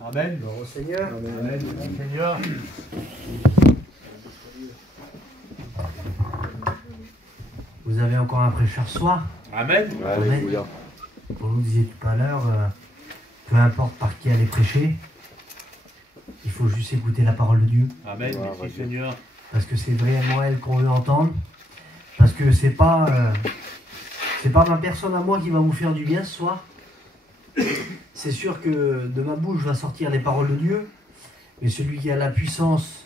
Amen. Gloire au Seigneur. Amen. Seigneur. Vous avez encore un prêcheur ce soir. Amen. Amen. Comme vous disiez tout à l'heure, peu importe par qui aller prêcher, il faut juste écouter la parole de Dieu. Amen. Merci Seigneur. Parce que c'est vraiment elle qu'on veut entendre. Parce que c'est pas ma personne à moi qui va vous faire du bien ce soir. C'est sûr que de ma bouche va sortir les paroles de Dieu, mais celui qui a la puissance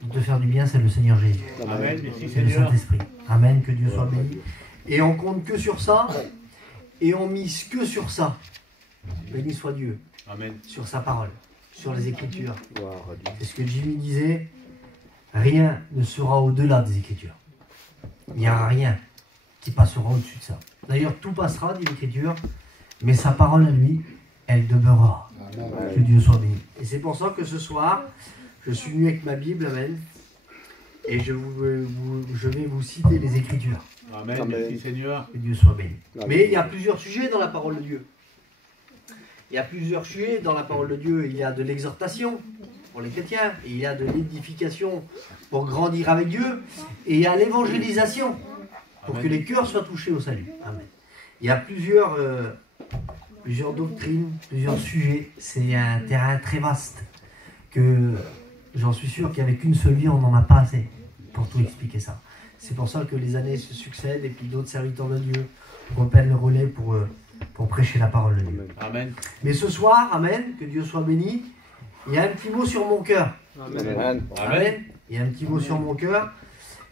de te faire du bien, c'est le Seigneur Jésus. Amen. Merci C'est le Seigneur. Saint-Esprit. Amen, que Dieu soit béni. Et on compte que sur ça, et on mise que sur ça. Béni soit Dieu, Amen. sur sa parole, sur les Écritures. C'est ce que Jimmy disait, rien ne sera au-delà des Écritures. Il n'y aura rien qui passera au-dessus de ça. D'ailleurs, tout passera, dit l'Écriture, mais sa parole à lui, elle demeurera. Amen. Que Dieu soit béni. Et c'est pour ça que ce soir, je suis venu avec ma Bible, amen, et je vais vous citer les Écritures. Amen. Merci Seigneur. Que Dieu soit béni. Amen. Mais il y a plusieurs sujets dans la parole de Dieu. Il y a plusieurs sujets dans la parole de Dieu. Il y a de l'exhortation pour les chrétiens, et il y a de l'édification pour grandir avec Dieu, et il y a l'évangélisation pour Amen. que les cœurs soient touchés au salut. Amen. Il y a plusieurs doctrines, plusieurs sujets. C'est un terrain très vaste que j'en suis sûr qu'avec une seule vie, on n'en a pas assez pour tout expliquer ça. C'est pour ça que les années se succèdent et puis d'autres serviteurs de Dieu reprennent le relais pour prêcher la parole de Dieu. Amen. Mais ce soir, amen, que Dieu soit béni, il y a un petit mot sur mon cœur. Amen. Amen. Il y a un petit mot sur mon cœur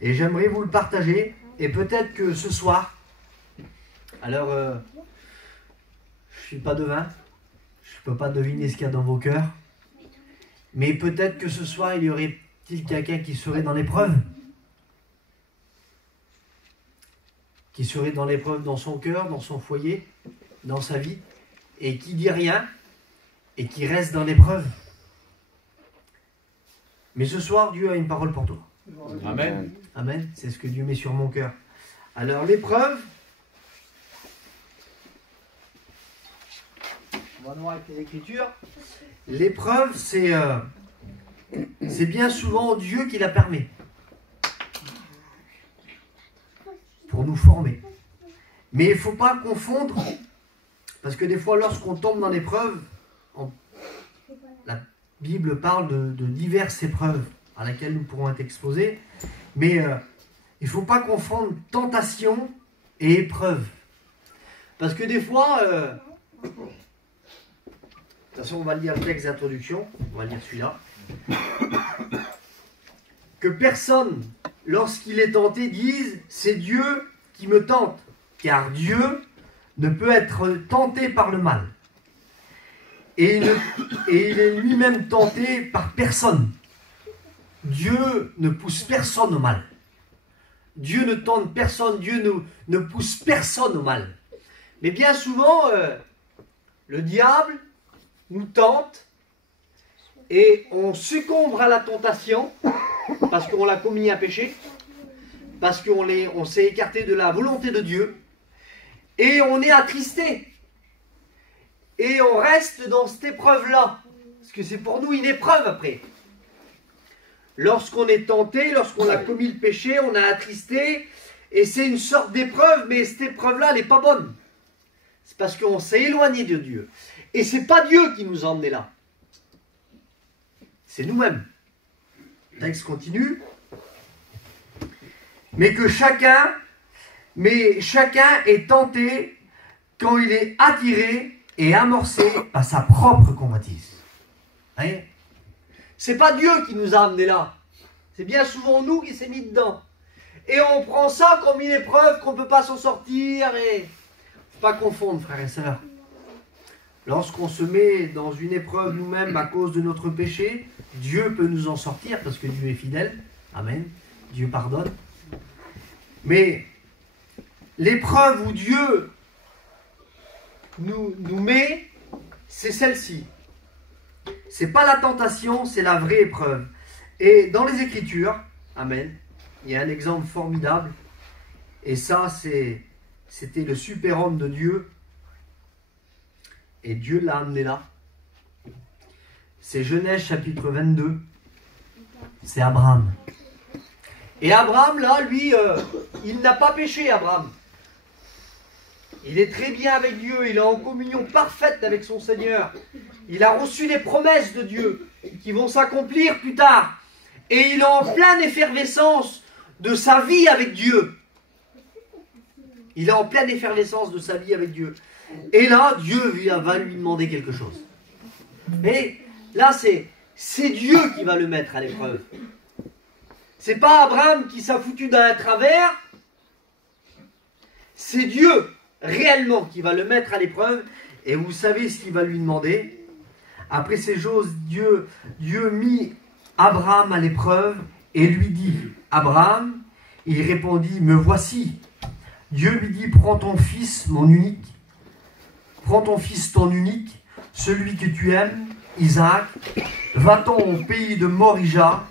et j'aimerais vous le partager. Et peut-être que ce soir, alors je suis pas devin, je peux pas deviner ce qu'il y a dans vos cœurs, mais peut-être que ce soir il y aurait-il quelqu'un qui serait dans l'épreuve, qui serait dans l'épreuve dans son cœur, dans son foyer, dans sa vie, et qui dit rien et qui reste dans l'épreuve. Mais ce soir, Dieu a une parole pour toi. Amen. Amen. C'est ce que Dieu met sur mon cœur. Alors, l'épreuve, on va voir avec les Écritures. L'épreuve, c'est bien souvent Dieu qui la permet pour nous former. Mais il ne faut pas confondre, parce que des fois, lorsqu'on tombe dans l'épreuve, la Bible parle de diverses épreuves à laquelle nous pourrons être exposés, mais il ne faut pas confondre tentation et épreuve. Parce que des fois, de toute façon on va lire le texte d'introduction, on va lire celui-là, que personne, lorsqu'il est tenté, dise « c'est Dieu qui me tente », car Dieu ne peut être tenté par le mal. Et il est lui-même tenté par personne. Dieu ne pousse personne au mal. Dieu ne tente personne, Dieu ne pousse personne au mal. Mais bien souvent, le diable nous tente et on succombe à la tentation parce qu'on l'a commis un péché, parce qu'on s'est écarté de la volonté de Dieu et on est attristé. Et on reste dans cette épreuve-là, parce que c'est pour nous une épreuve après. Lorsqu'on est tenté, lorsqu'on a commis le péché, on a attristé, et c'est une sorte d'épreuve, mais cette épreuve-là, elle n'est pas bonne. C'est parce qu'on s'est éloigné de Dieu. Et c'est pas Dieu qui nous a emmenés là. C'est nous-mêmes. Le texte continue. Mais chacun est tenté quand il est attiré et amorcé par sa propre convoitise. Voyez ? C'est pas Dieu qui nous a amenés là. C'est bien souvent nous qui s'est mis dedans. Et on prend ça comme une épreuve qu'on ne peut pas s'en sortir. Et faut pas confondre, frères et sœurs. Lorsqu'on se met dans une épreuve nous-mêmes à cause de notre péché, Dieu peut nous en sortir parce que Dieu est fidèle. Amen. Dieu pardonne. Mais l'épreuve où Dieu nous met, c'est celle-ci. C'est pas la tentation, c'est la vraie épreuve. Et dans les Écritures, amen, il y a un exemple formidable. Et ça, c'était le super homme de Dieu. Et Dieu l'a amené là. c'est Genèse chapitre 22. C'est Abraham. Et Abraham, là, lui, il n'a pas péché, Abraham. Il est très bien avec Dieu, il est en communion parfaite avec son Seigneur. Il a reçu les promesses de Dieu qui vont s'accomplir plus tard. Et il est en pleine effervescence de sa vie avec Dieu. Il est en pleine effervescence de sa vie avec Dieu. Et là, Dieu va lui demander quelque chose. Et là, c'est Dieu qui va le mettre à l'épreuve. C'est pas Abraham qui s'est foutu dans un travers. C'est Dieu réellement qui va le mettre à l'épreuve. Et vous savez ce qu'il va lui demander. Après ces choses, Dieu mit Abraham à l'épreuve et lui dit, Abraham, il répondit, me voici. Dieu lui dit, prends ton fils, mon unique, prends ton fils, ton unique, celui que tu aimes, Isaac, va-t'en au pays de Morija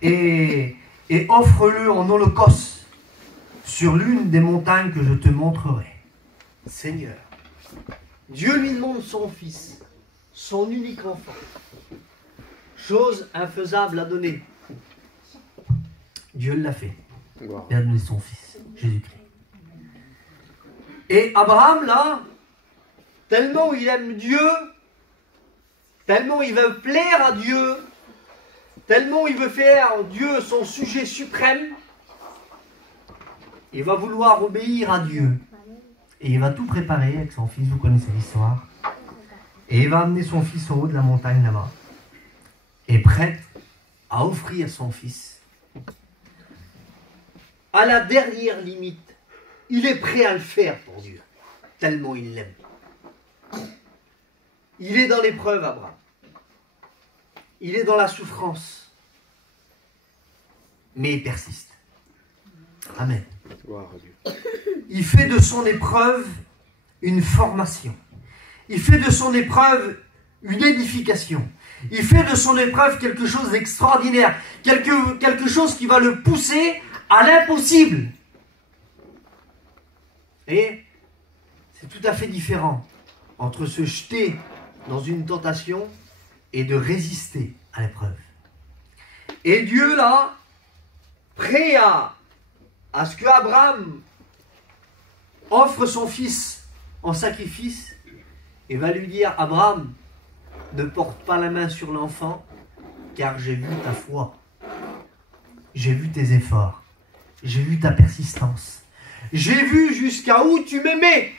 et offre-le en holocauste sur l'une des montagnes que je te montrerai. Seigneur, Dieu lui demande son fils, son unique enfant. Chose infaisable à donner. Dieu l'a fait. Il a donné son fils, Jésus-Christ. Et Abraham, là, tellement il aime Dieu, tellement il veut plaire à Dieu, tellement il veut faire Dieu son sujet suprême, il va vouloir obéir à Dieu. Et il va tout préparer avec son fils, vous connaissez l'histoire. Et il va amener son fils au haut de la montagne là-bas. Et prêt à offrir son fils. À la dernière limite, il est prêt à le faire pour Dieu. Tellement il l'aime. Il est dans l'épreuve, Abraham. Il est dans la souffrance. Mais il persiste. Amen. Il fait de son épreuve une formation. Il fait de son épreuve une édification. Il fait de son épreuve quelque chose d'extraordinaire. Quelque chose qui va le pousser à l'impossible. Et c'est tout à fait différent entre se jeter dans une tentation et de résister à l'épreuve. Et Dieu, là, prêt à ce que Abraham offre son fils en sacrifice, et va lui dire, Abraham, ne porte pas la main sur l'enfant, car j'ai vu ta foi, j'ai vu tes efforts, j'ai vu ta persistance, j'ai vu jusqu'à où tu m'aimais.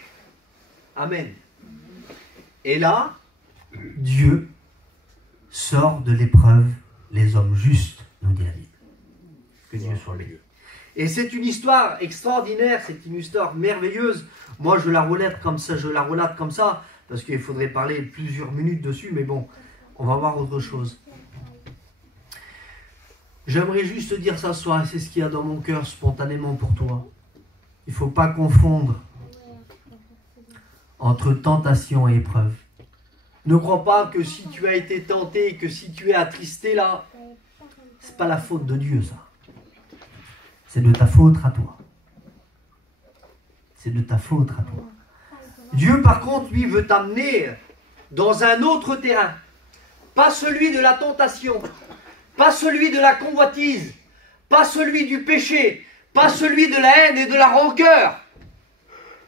Amen. Et là, Dieu sort de l'épreuve les hommes justes, nous dit la Bible. Que Dieu soit béni. Et c'est une histoire extraordinaire, c'est une histoire merveilleuse. Moi, je la relate comme ça, parce qu'il faudrait parler plusieurs minutes dessus, mais bon, on va voir autre chose. J'aimerais juste te dire ça ce soir, et c'est ce qu'il y a dans mon cœur spontanément pour toi. Il ne faut pas confondre entre tentation et épreuve. Ne crois pas que si tu as été tenté, que si tu es attristé là, c'est pas la faute de Dieu, ça. C'est de ta faute à toi. C'est de ta faute à toi. Dieu, par contre, lui, veut t'amener dans un autre terrain. Pas celui de la tentation, pas celui de la convoitise, pas celui du péché, pas celui de la haine et de la rancœur.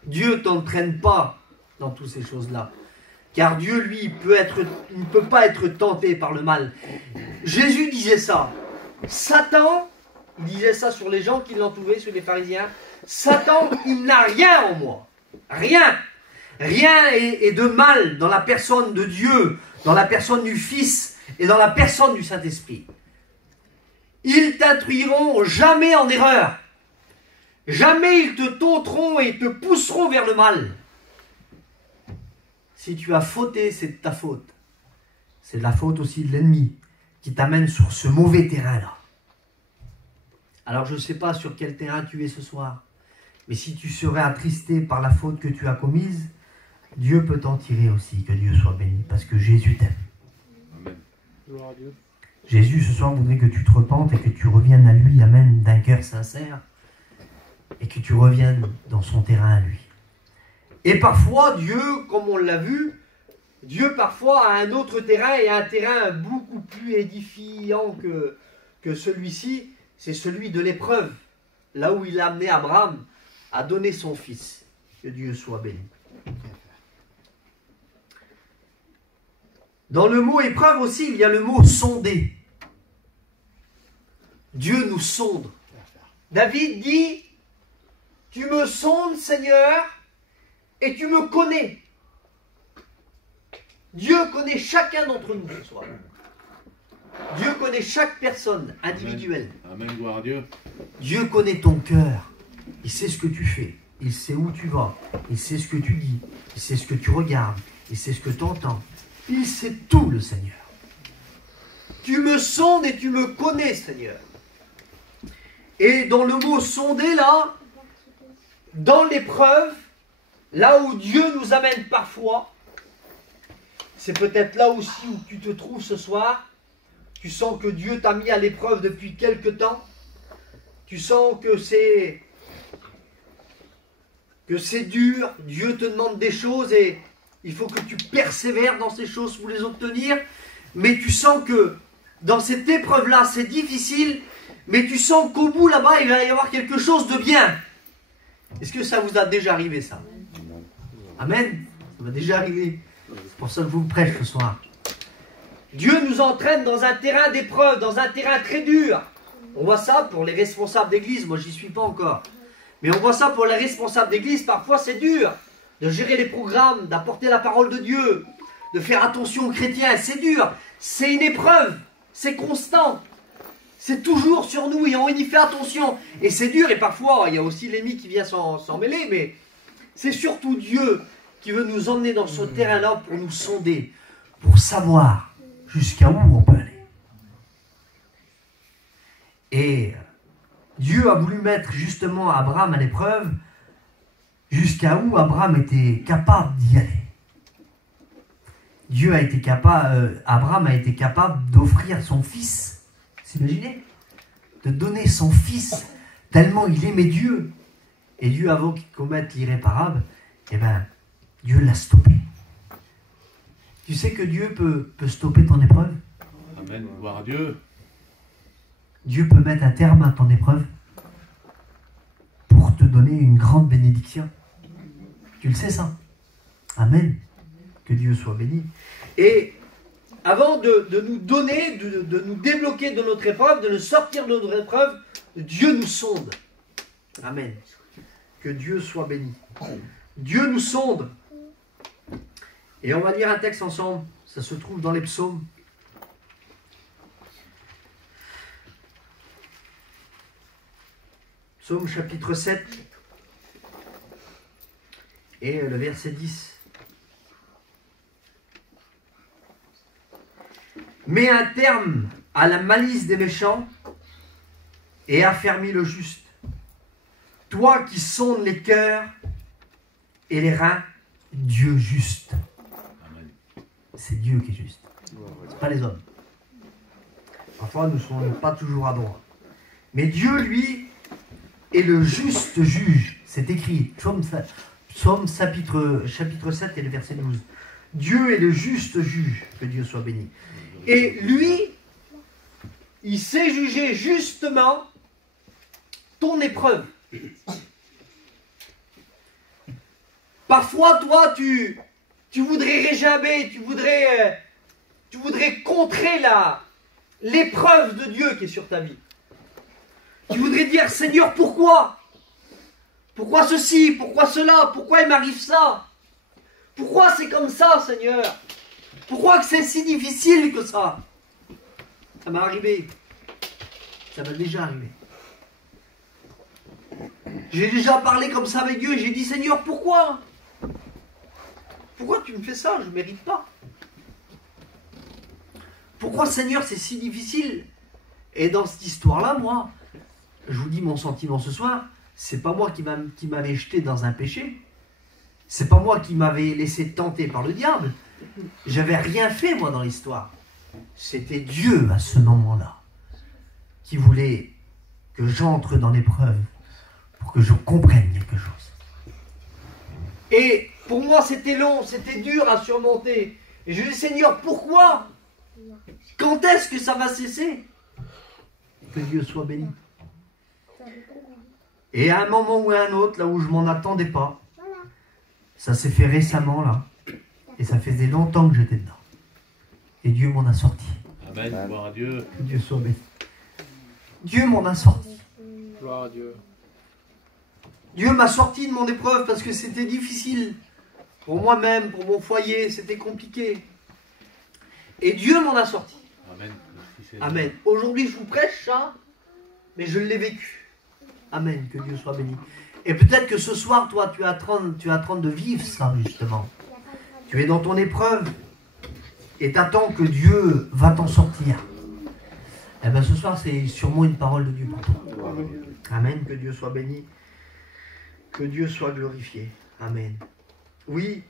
Dieu ne t'entraîne pas dans toutes ces choses-là. Car Dieu, lui, il ne peut pas être tenté par le mal. Jésus disait ça. Satan, il disait ça sur les gens qui l'entouraient, sur les pharisiens. Satan, il n'a rien en moi. Rien. Rien est de mal dans la personne de Dieu, dans la personne du Fils et dans la personne du Saint-Esprit. Ils t'instruiront jamais en erreur. Jamais ils te tenteront et te pousseront vers le mal. Si tu as fauté, c'est de ta faute. C'est de la faute aussi de l'ennemi qui t'amène sur ce mauvais terrain-là. Alors je ne sais pas sur quel terrain tu es ce soir, mais si tu serais attristé par la faute que tu as commise, Dieu peut t'en tirer aussi, que Dieu soit béni, parce que Jésus t'aime. Amen. Jésus, ce soir, voudrait que tu te repentes et que tu reviennes à lui, amen, d'un cœur sincère, et que tu reviennes dans son terrain à lui. Et parfois, Dieu, comme on l'a vu, Dieu parfois a un autre terrain et un terrain beaucoup plus édifiant que celui-ci, c'est celui de l'épreuve, là où il a amené Abraham à donner son fils. Que Dieu soit béni. Dans le mot épreuve aussi, il y a le mot sonder. Dieu nous sonde. David dit, tu me sondes, Seigneur, et tu me connais. Dieu connaît chacun d'entre nous ce soir. Dieu connaît chaque personne individuelle. Amen, gloire à Dieu. Dieu connaît ton cœur. Il sait ce que tu fais. Il sait où tu vas. Il sait ce que tu dis. Il sait ce que tu regardes. Il sait ce que tu entends. Il sait tout, le Seigneur. Tu me sondes et tu me connais, Seigneur. Et dans le mot sonder, là, dans l'épreuve, là où Dieu nous amène parfois, c'est peut-être là aussi où tu te trouves ce soir. Tu sens que Dieu t'a mis à l'épreuve depuis quelque temps. Tu sens que c'est dur. Dieu te demande des choses et il faut que tu persévères dans ces choses pour les obtenir. Mais tu sens que dans cette épreuve-là, c'est difficile. Mais tu sens qu'au bout, là-bas, il va y avoir quelque chose de bien. Est-ce que ça vous a déjà arrivé, ça? Amen. Ça m'a déjà arrivé. C'est pour ça que je vous prêche ce soir. Dieu nous entraîne dans un terrain d'épreuve, dans un terrain très dur. On voit ça pour les responsables d'église. Moi, j'y suis pas encore. Mais on voit ça pour les responsables d'église. Parfois, c'est dur de gérer les programmes, d'apporter la parole de Dieu, de faire attention aux chrétiens. C'est dur. C'est une épreuve. C'est constant. C'est toujours sur nous et on y fait attention. Et c'est dur. Et parfois, il y a aussi l'ennemi qui vient s'en mêler. Mais c'est surtout Dieu qui veut nous emmener dans ce terrain-là pour nous sonder, pour savoir jusqu'à où on peut aller. Et Dieu a voulu mettre justement Abraham à l'épreuve jusqu'à où Abraham était capable d'y aller. Abraham a été capable d'offrir son fils. Vous imaginez? De donner son fils tellement il aimait Dieu. Et Dieu, avant qu'il commette l'irréparable, Dieu l'a stoppé. Tu sais que Dieu peut stopper ton épreuve? Amen, gloire à Dieu. Dieu peut mettre un terme à ton épreuve pour te donner une grande bénédiction. Tu le sais ça? Amen. Que Dieu soit béni. Et avant de nous donner, de nous débloquer de notre épreuve, de nous sortir de notre épreuve, Dieu nous sonde. Amen. Que Dieu soit béni. Dieu nous sonde. Et on va lire un texte ensemble. Ça se trouve dans les psaumes. Psaume chapitre 7. Et le verset 10. Mets un terme à la malice des méchants et affermis le juste. Toi qui sondes les cœurs et les reins, Dieu juste. C'est Dieu qui est juste. C'est pas les hommes. Parfois, nous ne sommes pas toujours à droite. Mais Dieu, lui, est le juste juge. C'est écrit. Psaume chapitre 7 et le verset 12. Dieu est le juste juge. Que Dieu soit béni. Et lui, il sait juger justement ton épreuve. Parfois, toi, tu voudrais régimer, tu voudrais contrer l'épreuve de Dieu qui est sur ta vie. Tu voudrais dire, Seigneur, pourquoi? Pourquoi ceci? Pourquoi cela? Pourquoi il m'arrive ça? Pourquoi c'est comme ça, Seigneur? Pourquoi que c'est si difficile que ça? Ça m'est arrivé. Ça m'est déjà arrivé. J'ai déjà parlé comme ça avec Dieu et j'ai dit, Seigneur, pourquoi? Pourquoi tu me fais ça? Je ne mérite pas. Pourquoi, Seigneur, c'est si difficile? Et dans cette histoire-là, moi, je vous dis mon sentiment ce soir, c'est pas moi qui m'avais jeté dans un péché. C'est pas moi qui m'avais laissé tenter par le diable. J'avais rien fait, moi, dans l'histoire. C'était Dieu, à ce moment-là, qui voulait que j'entre dans l'épreuve pour que je comprenne quelque chose. Et pour moi, c'était long, c'était dur à surmonter. Et je dis, Seigneur, pourquoi? Quand est-ce que ça va cesser? Que Dieu soit béni. Et à un moment ou à un autre, là où je m'en attendais pas, ça s'est fait récemment là. Et ça faisait longtemps que j'étais dedans. Et Dieu m'en a sorti. Amen. Gloire à Dieu. Que Dieu soit béni. Dieu m'en a sorti. Gloire à Dieu. Dieu m'a sorti de mon épreuve parce que c'était difficile. Pour moi-même, pour mon foyer, c'était compliqué. Et Dieu m'en a sorti. Amen. Amen. Aujourd'hui, je vous prêche ça, mais je l'ai vécu. Amen. Que Dieu soit béni. Et peut-être que ce soir, toi, tu es en train de vivre ça, justement. Tu es dans ton épreuve et t'attends que Dieu va t'en sortir. Eh bien, ce soir, c'est sûrement une parole de Dieu pour toi. Amen. Que Dieu soit béni. Que Dieu soit glorifié. Amen. Oui,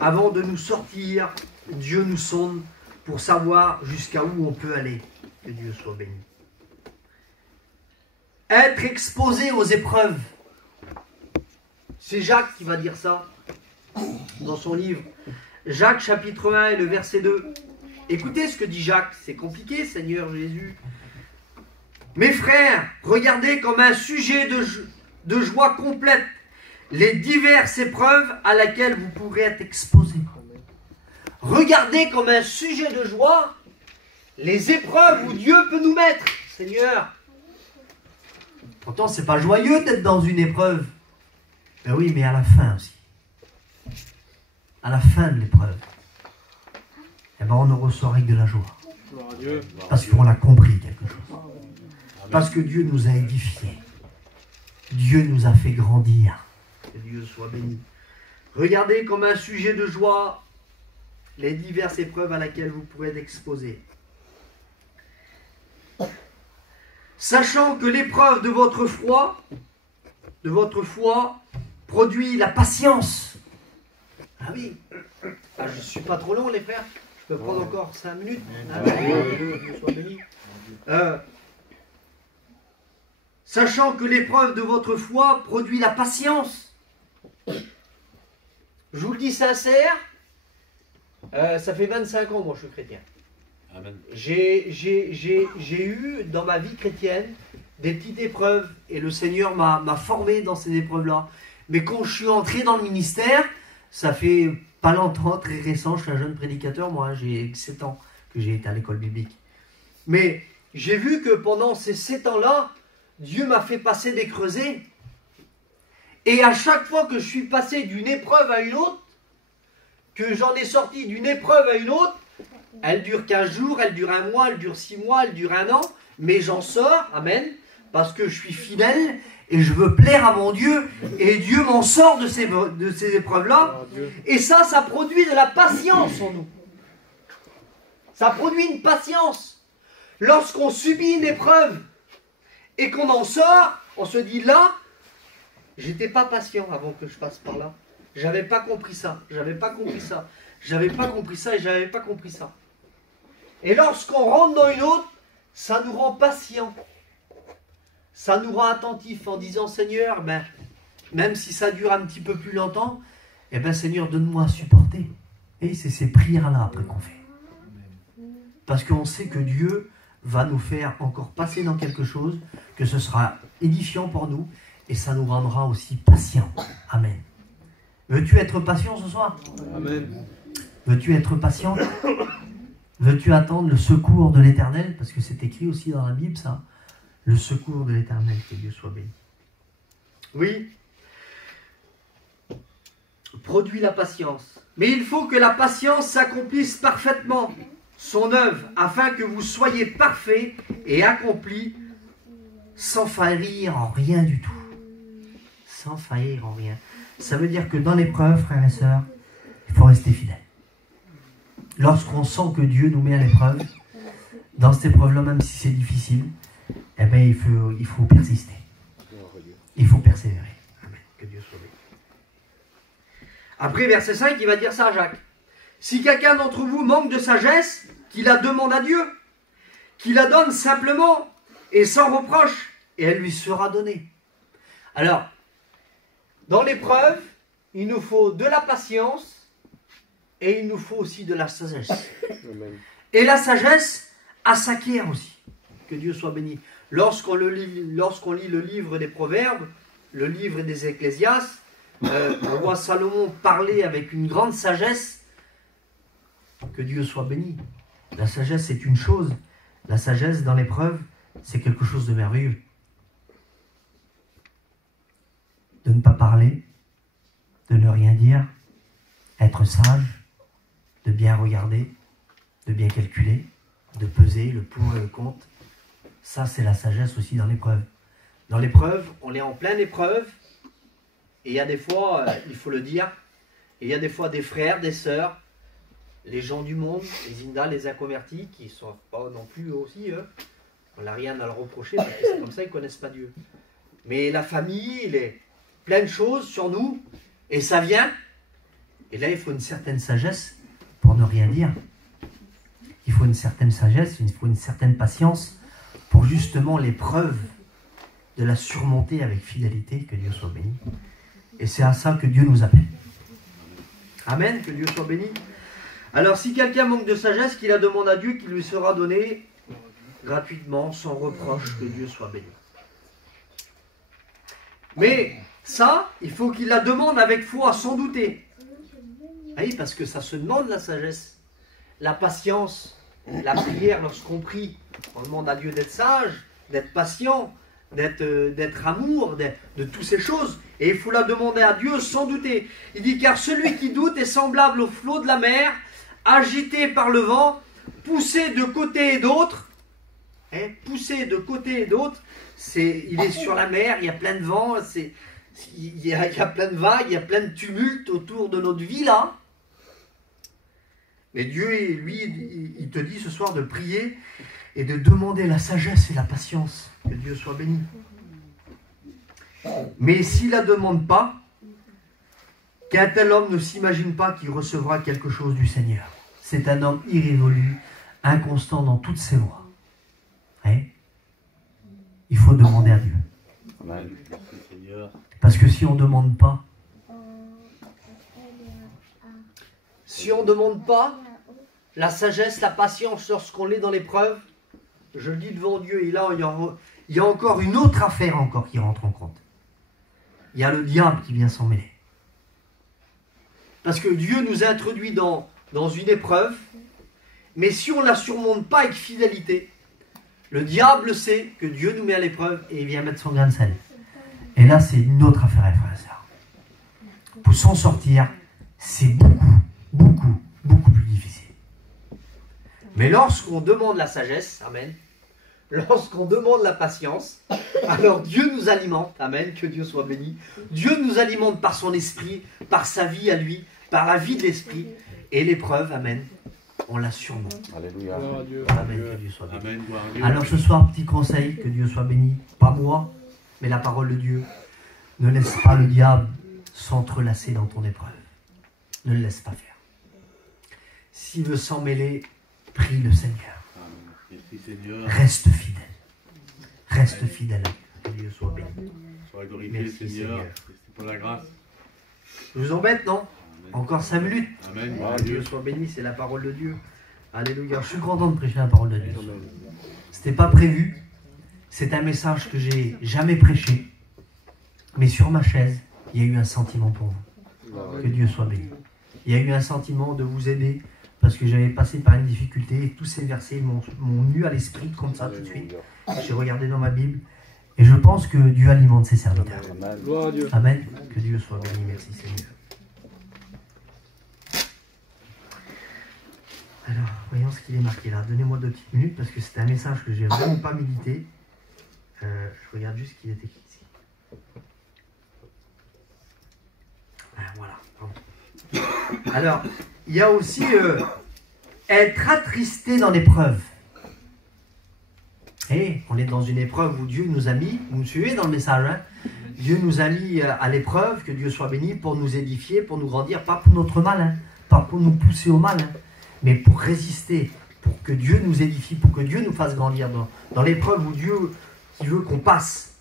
avant de nous sortir, Dieu nous sonde pour savoir jusqu'à où on peut aller. Que Dieu soit béni. Être exposé aux épreuves. C'est Jacques qui va dire ça dans son livre. Jacques chapitre 1 et le verset 2. Écoutez ce que dit Jacques. C'est compliqué, Seigneur Jésus. Mes frères, regardez comme un sujet de joie complète les diverses épreuves à laquelle vous pourrez être exposés. Regardez comme un sujet de joie les épreuves où Dieu peut nous mettre. Seigneur, pourtant c'est pas joyeux d'être dans une épreuve. Ben oui, mais à la fin aussi. À la fin de l'épreuve, eh ben on en ressort avec de la joie. Parce qu'on a compris quelque chose. Parce que Dieu nous a édifiés. Dieu nous a fait grandir. Que Dieu soit béni. Regardez comme un sujet de joie les diverses épreuves à laquelle vous pourrez être exposés. Sachant que l'épreuve de votre foi produit la patience. Ah oui. Ah, je ne suis pas trop long, les frères. Je peux prendre encore 5 minutes. Dieu soit béni. Sachant que l'épreuve de votre foi produit la patience. Je vous le dis sincère, ça fait 25 ans, moi, je suis chrétien. Amen. J'ai eu dans ma vie chrétienne des petites épreuves et le Seigneur m'a formé dans ces épreuves-là. Mais quand je suis entré dans le ministère, ça fait pas longtemps, très récent, je suis un jeune prédicateur, moi, j'ai 7 ans que j'ai été à l'école biblique. Mais j'ai vu que pendant ces 7 ans-là, Dieu m'a fait passer des creusets. Et à chaque fois que je suis passé d'une épreuve à une autre, que j'en ai sorti d'une épreuve à une autre, elle dure 15 jours, elle dure 1 mois, elle dure 6 mois, elle dure 1 an, mais j'en sors, amen, parce que je suis fidèle et je veux plaire à mon Dieu, et Dieu m'en sort de ces épreuves-là, et ça produit de la patience en nous. Ça produit une patience. Lorsqu'on subit une épreuve et qu'on en sort, on se dit là, j'étais pas patient avant que je passe par là. J'avais pas compris ça, j'avais pas compris ça, j'avais pas compris ça et j'avais pas compris ça. Et lorsqu'on rentre dans une autre, ça nous rend patient. Ça nous rend attentifs en disant Seigneur, même si ça dure un petit peu plus longtemps, eh bien Seigneur, donne-moi à supporter. Et c'est ces prières-là après qu'on fait. Parce qu'on sait que Dieu va nous faire encore passer dans quelque chose, que ce sera édifiant pour nous, et ça nous rendra aussi patients. Amen. Veux-tu être patient ce soir? Amen. Veux-tu être patient? Veux-tu attendre le secours de l'Éternel? Parce que c'est écrit aussi dans la Bible, ça. Le secours de l'Éternel, que Dieu soit béni. Oui. Produit la patience. Mais il faut que la patience s'accomplisse parfaitement, son œuvre, afin que vous soyez parfaits et accomplis, sans faillir en rien du tout. Sans faillir en rien. Ça veut dire que dans l'épreuve, frères et sœurs, il faut rester fidèle. Lorsqu'on sent que Dieu nous met à l'épreuve, dans cette épreuve-là, même si c'est difficile, eh bien, il faut persister. Il faut persévérer. Amen. Que Dieu soit béni. Après, verset 5, il va dire ça à Jacques. Si quelqu'un d'entre vous manque de sagesse, qu'il la demande à Dieu, qu'il la donne simplement et sans reproche, et elle lui sera donnée. Alors, dans l'épreuve, il nous faut de la patience et il nous faut aussi de la sagesse. Amen. Et la sagesse, à s'acquiert aussi. Que Dieu soit béni. Lorsqu'on lit le livre des Proverbes, le livre des Ecclésiastes, on voit Salomon parler avec une grande sagesse. Que Dieu soit béni. La sagesse, c'est une chose. La sagesse, dans l'épreuve, c'est quelque chose de merveilleux. De ne pas parler, de ne rien dire, être sage, de bien regarder, de bien calculer, de peser le pour et le contre. Ça, c'est la sagesse aussi dans l'épreuve. Dans l'épreuve, on est en pleine épreuve, et il y a des fois, il faut le dire, il y a des fois des frères, des sœurs, les gens du monde, les Indas, les inconvertis, qui ne sont pas non plus aussi, on n'a rien à leur reprocher, parce que c'est comme ça, ils ne connaissent pas Dieu. Mais la famille, il est plein de choses sur nous, et ça vient, et là, il faut une certaine sagesse pour ne rien dire. Il faut une certaine sagesse, il faut une certaine patience pour justement l'épreuve de la surmonter avec fidélité, que Dieu soit béni. Et c'est à ça que Dieu nous appelle. Amen, que Dieu soit béni. Alors si quelqu'un manque de sagesse, qu'il la demande à Dieu, qui lui sera donnée gratuitement, sans reproche, que Dieu soit béni. Mais ça, il faut qu'il la demande avec foi, sans douter. Oui, parce que ça se demande la sagesse, la patience, la prière lorsqu'on prie. On demande à Dieu d'être sage, d'être patient, d'être amour, de toutes ces choses. Et il faut la demander à Dieu sans douter. Il dit, car celui qui doute est semblable au flot de la mer, agité par le vent, poussé de côté et d'autre. Poussé de côté et d'autre, il est sur la mer, il y a plein de vent, il y a plein de vagues, il y a plein de tumultes autour de notre vie là. Mais Dieu, lui, il te dit ce soir de prier et de demander la sagesse et la patience. Que Dieu soit béni. Mais s'il ne la demande pas, qu'un tel homme ne s'imagine pas qu'il recevra quelque chose du Seigneur. C'est un homme irrésolu, inconstant dans toutes ses voies. Il faut demander à Dieu. Amen. Merci Seigneur. Parce que si on ne demande pas, la sagesse, la patience lorsqu'on est dans l'épreuve, je le dis devant Dieu, et là il y a encore une autre affaire encore qui rentre en compte. Il y a le diable qui vient s'en mêler. Parce que Dieu nous a introduits dans une épreuve, mais si on ne la surmonte pas avec fidélité, le diable sait que Dieu nous met à l'épreuve et il vient mettre son grain de sel. Et là, c'est une autre affaire, frères et sœurs. Pour s'en sortir, c'est beaucoup plus difficile. Mais lorsqu'on demande la sagesse, amen, lorsqu'on demande la patience, alors Dieu nous alimente, amen, que Dieu soit béni. Dieu nous alimente par son esprit, par sa vie à lui, par la vie de l'esprit. Et l'épreuve, amen, on la surmonte. Alléluia. Amen, que Dieu soit béni. Amen, gloire à Dieu. Alors ce soir, petit conseil, que Dieu soit béni, pas moi, mais la parole de Dieu. Ne laisse pas le diable s'entrelacer dans ton épreuve. Ne le laisse pas faire. S'il veut s'en mêler, prie le Seigneur. Amen. Merci Seigneur. Reste fidèle. Reste fidèle. Que Dieu soit béni. Sois glorifié Merci, Seigneur. Seigneur. Merci pour la grâce. Je vous embête, non? Amen. Encore 5 minutes. Amen, gloire à Que Dieu Dieu. soit béni, c'est la parole de Dieu. Alléluia. Je suis content de prêcher la parole de Dieu. C'était pas prévu. C'est un message que j'ai jamais prêché. Mais sur ma chaise, il y a eu un sentiment pour vous. Que Dieu soit béni. Il y a eu un sentiment de vous aider parce que j'avais passé par une difficulté et tous ces versets m'ont venu à l'esprit comme ça tout de suite. J'ai regardé dans ma Bible et je pense que Dieu alimente ses serviteurs. Gloire à Dieu. Amen. Que Dieu soit béni. Merci Seigneur. Alors, voyons ce qu'il est marqué là. Donnez-moi 2 petites minutes parce que c'est un message que j'ai vraiment pas médité. Je regarde juste ce qu'il est écrit ici. Voilà. Pardon. Alors, il y a aussi être attristé dans l'épreuve. Et on est dans une épreuve où Dieu nous a mis, vous me suivez dans le message, hein? Dieu nous a mis à l'épreuve, que Dieu soit béni, pour nous édifier, pour nous grandir, pas pour notre mal, hein, pas pour nous pousser au mal, hein, mais pour résister, pour que Dieu nous édifie, pour que Dieu nous fasse grandir dans l'épreuve où Dieu qui veut qu'on passe.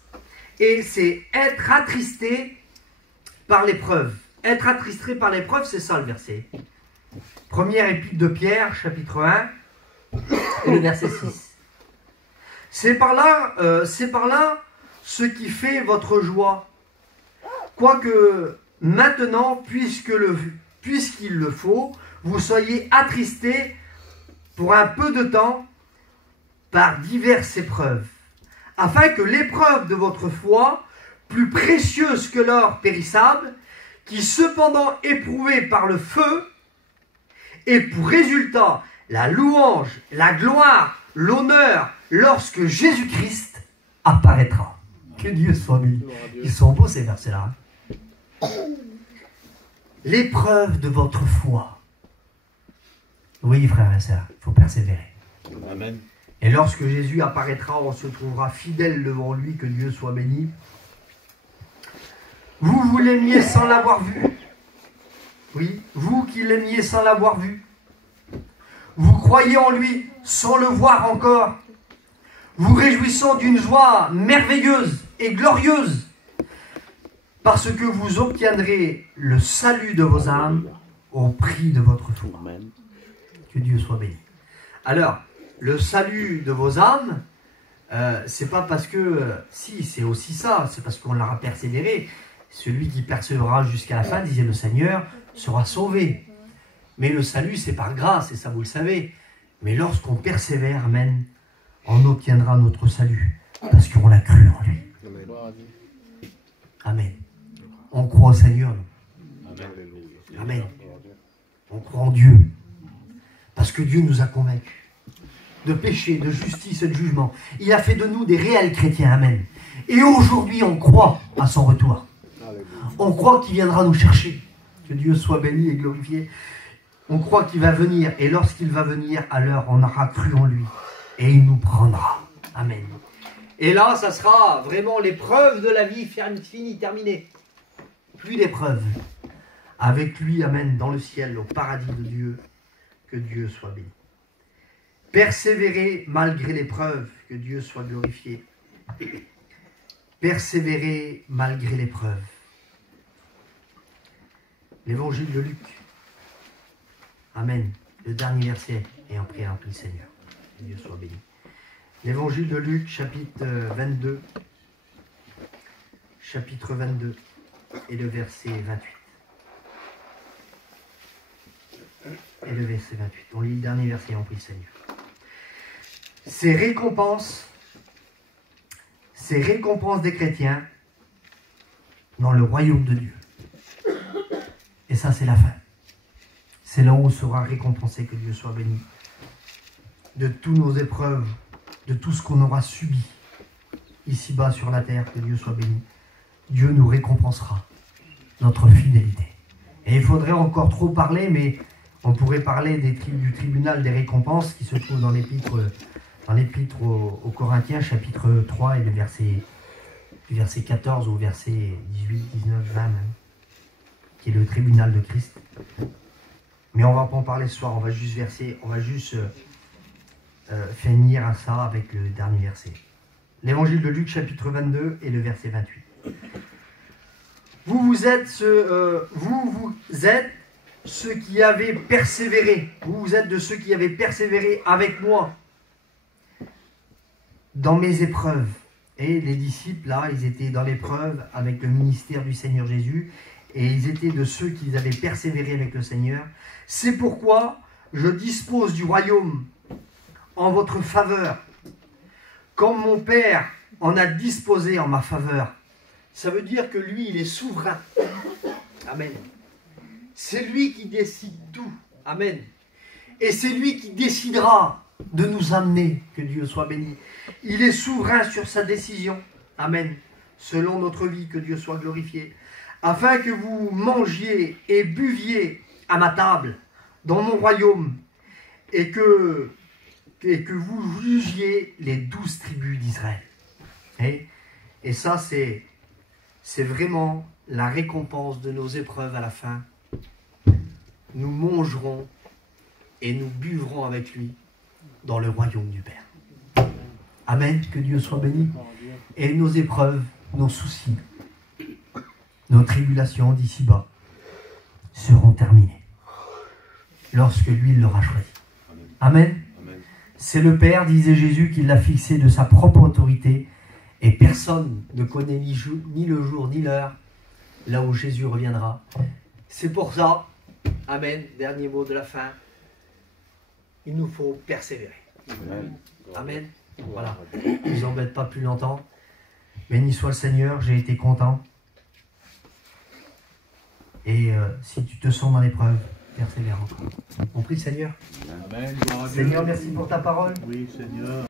Et c'est être attristé par l'épreuve. Être attristé par l'épreuve, c'est ça le verset. Première épître de Pierre, chapitre 1, et le verset 6. C'est par là ce qui fait votre joie. Quoique maintenant, puisqu'il le faut, vous soyez attristés pour un peu de temps par diverses épreuves, afin que l'épreuve de votre foi, plus précieuse que l'or périssable, qui cependant éprouvée par le feu, ait pour résultat la louange, la gloire, l'honneur, lorsque Jésus-Christ apparaîtra. Que Dieu soit béni. Gloire à Dieu. Ils sont beaux ces versets-là. L'épreuve de votre foi. Oui, frères et sœurs, il faut persévérer. Amen. Et lorsque Jésus apparaîtra, on se trouvera fidèle devant lui, que Dieu soit béni. Vous l'aimiez sans l'avoir vu. Oui, vous qui l'aimiez sans l'avoir vu. Vous croyez en lui sans le voir encore. Vous réjouissant d'une joie merveilleuse et glorieuse, parce que vous obtiendrez le salut de vos âmes au prix de votre foi. Amen. Que Dieu soit béni. Alors, le salut de vos âmes, c'est pas parce que... si, c'est aussi ça, c'est parce qu'on l'aura persévéré. Celui qui persévérera jusqu'à la fin, disait le Seigneur, sera sauvé. Mais le salut, c'est par grâce, et ça vous le savez. Mais lorsqu'on persévère, amen, on obtiendra notre salut, parce qu'on l'a cru en lui. Gloire à Dieu. Amen. On croit au Seigneur, nous. Amen. Amen. On croit en Dieu. Parce que Dieu nous a convaincus de péché, de justice et de jugement. Il a fait de nous des réels chrétiens. Amen. Et aujourd'hui, on croit à son retour. On croit qu'il viendra nous chercher. Que Dieu soit béni et glorifié. On croit qu'il va venir. Et lorsqu'il va venir, alors on aura cru en lui. Et il nous prendra. Amen. Et là, ça sera vraiment l'épreuve de la vie finie, terminée. Plus d'épreuves. Avec lui, amen, dans le ciel, au paradis de Dieu. Que Dieu soit béni. Persévérer malgré l'épreuve. Que Dieu soit glorifié. Persévérer malgré l'épreuve. L'évangile de Luc. Amen. Le dernier verset. Et en prière, prie le Seigneur. Que Dieu soit béni. L'évangile de Luc, chapitre 22. Chapitre 22. Et le verset 28. Et le verset 28. On lit le dernier verset et on prie le Seigneur. Ces récompenses des chrétiens dans le royaume de Dieu. Et ça, c'est la fin. C'est là où on sera récompensé, que Dieu soit béni. De toutes nos épreuves, de tout ce qu'on aura subi ici-bas sur la terre, que Dieu soit béni. Dieu nous récompensera notre fidélité. Et il faudrait encore trop parler, mais on pourrait parler du tribunal des récompenses qui se trouve dans l'épître aux Corinthiens, chapitre 3 et le verset 14 au verset 18, 19, 20 même, qui est le tribunal de Christ. Mais on ne va pas en parler ce soir, on va juste finir à ça avec le dernier verset. L'évangile de Luc, chapitre 22 et le verset 28. Vous êtes ceux qui avez persévéré. Vous êtes de ceux qui avaient persévéré avec moi dans mes épreuves. Et les disciples, là, ils étaient dans l'épreuve avec le ministère du Seigneur Jésus. Et ils étaient de ceux qui avaient persévéré avec le Seigneur. C'est pourquoi je dispose du royaume en votre faveur, comme mon Père en a disposé en ma faveur. Ça veut dire que lui, il est souverain. Amen. C'est lui qui décide tout. Amen. Et c'est lui qui décidera de nous amener. Que Dieu soit béni. Il est souverain sur sa décision. Amen. Selon notre vie, que Dieu soit glorifié. Afin que vous mangiez et buviez à ma table, dans mon royaume, et que vous jugiez les 12 tribus d'Israël. Et ça, c'est vraiment la récompense de nos épreuves à la fin. Nous mangerons et nous buvrons avec lui dans le royaume du Père. Amen, que Dieu soit béni. Et nos épreuves, nos soucis, nos tribulations d'ici-bas seront terminées. lorsque lui il l'aura choisi. Amen. Amen. Amen. C'est le Père, disait Jésus, qui l'a fixé de sa propre autorité, et personne ne connaît ni le jour ni l'heure, là où Jésus reviendra. C'est pour ça, Amen, dernier mot de la fin, il nous faut persévérer. Amen. Amen. Voilà, je ne vous embête pas plus longtemps. Béni soit le Seigneur, j'ai été content. Et si tu te sens dans l'épreuve, persévère encore. On prie le Seigneur. Amen. Gloire à Dieu. Seigneur, merci pour ta parole. Oui, Seigneur.